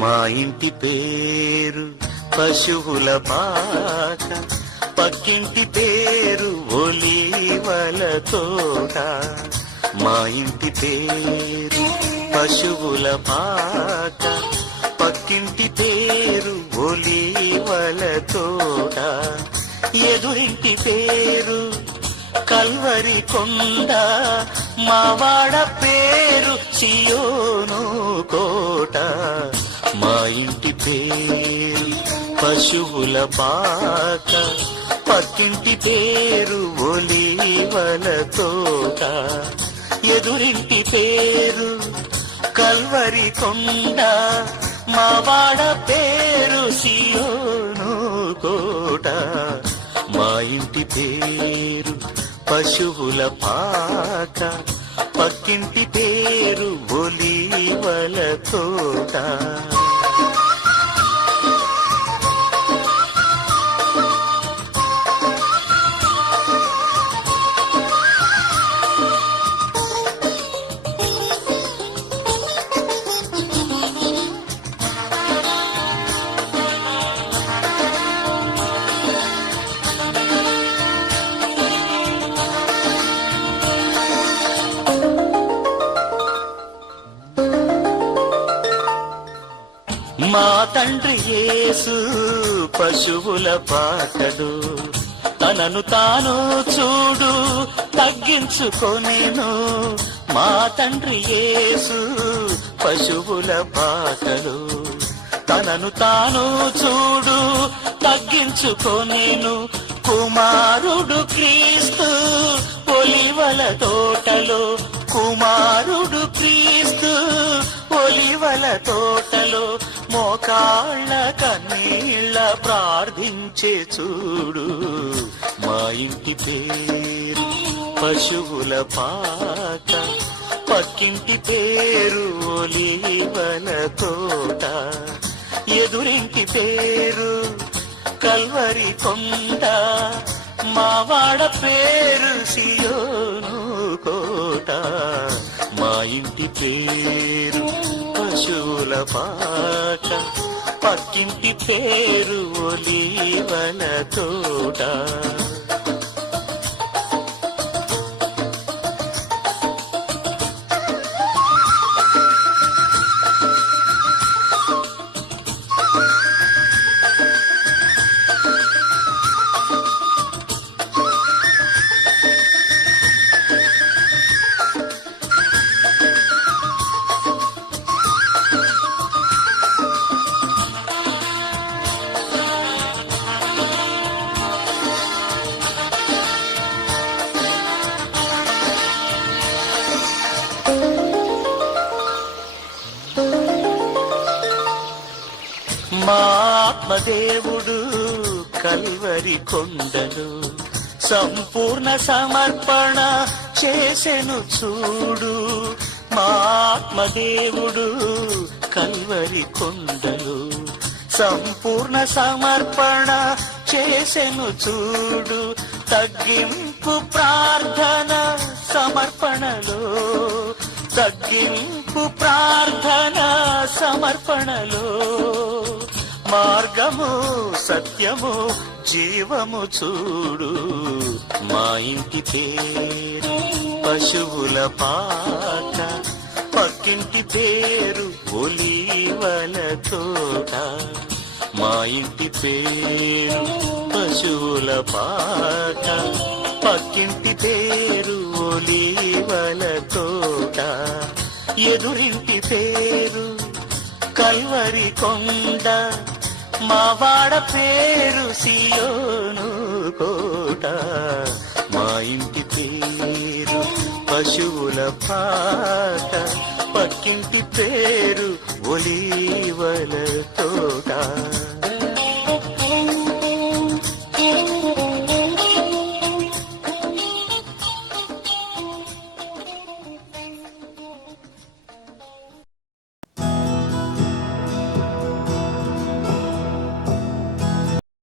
మా ఇంటి పేరు పశువుల పాక, పక్కింటి పేరు ఒలీవల తోట. మా ఇంటి పేరు పశువుల పాక, పక్కింటి పేరు ఒలీవల తోట. ఎదురింటి పేరు కల్వరి కొండ, మావాడ పేరు సియోను కోట. మా ఇంటి పేరు పశువుల పాక, పక్కింటి పేరు ఒలీవల తోట. ఎదురింటి పేరు కల్వరి కొండ, మావాడ పేరు సియోను కోట. మా ఇంటి పేరు పశువుల పాక, పక్కింటి పేరు ఒలీవల తోట. మా తండ్రి యేసు పశువుల పాకడు, తనను తాను చూడు తగ్గించుకొనెను. మా తండ్రి యేసు పశువుల పాకడు, తనను తాను చూడు తగ్గించుకొనెను. కుమారుడు క్రీస్తు ఒలీవల తోటలో, కుమారుడు క్రీస్తు ఒలీవల తోటలో. మోకాళ్ళ కన్నీళ్ళ ప్రార్థించే చూడు. మా ఇంటి పేరు పశువుల పాక, పక్కింటి పేరు ఒలీవల తోట. ఎదురింటి పేరు కల్వరి కొండ, మావాడ పేరు సియోను కోట. మా ఇంటి పేరు పశువుల పాక, పక్కింటి పేరు ఒలీవల తోట. మా ఆత్మదేవుడు కల్వరి కొండలు సంపూర్ణ సమర్పణ చేసెను చూడు. మా ఆత్మదేవుడు కల్వరి కొండలు సంపూర్ణ సమర్పణ చేసెను చూడు. తగ్గింపు ప్రార్థన సమర్పణలో, తగ్గింపు ప్రార్థన సమర్పణలో. మార్గము సత్యము జీవము చూడు. మా ఇంటి పేరు పశువుల పాక, పక్కింటి పేరు ఒలీవల తోట. మా ఇంటి పేరు పశువుల పాక, పక్కింటి పేరు ఒలీవల తోట. ఎదురింటి పేరు కల్వరి కొండ, మావాడ పేరు సియోను కోట. మా ఇంటి పేరు పశువుల పాక, పక్కింటి పేరు ఒలీవల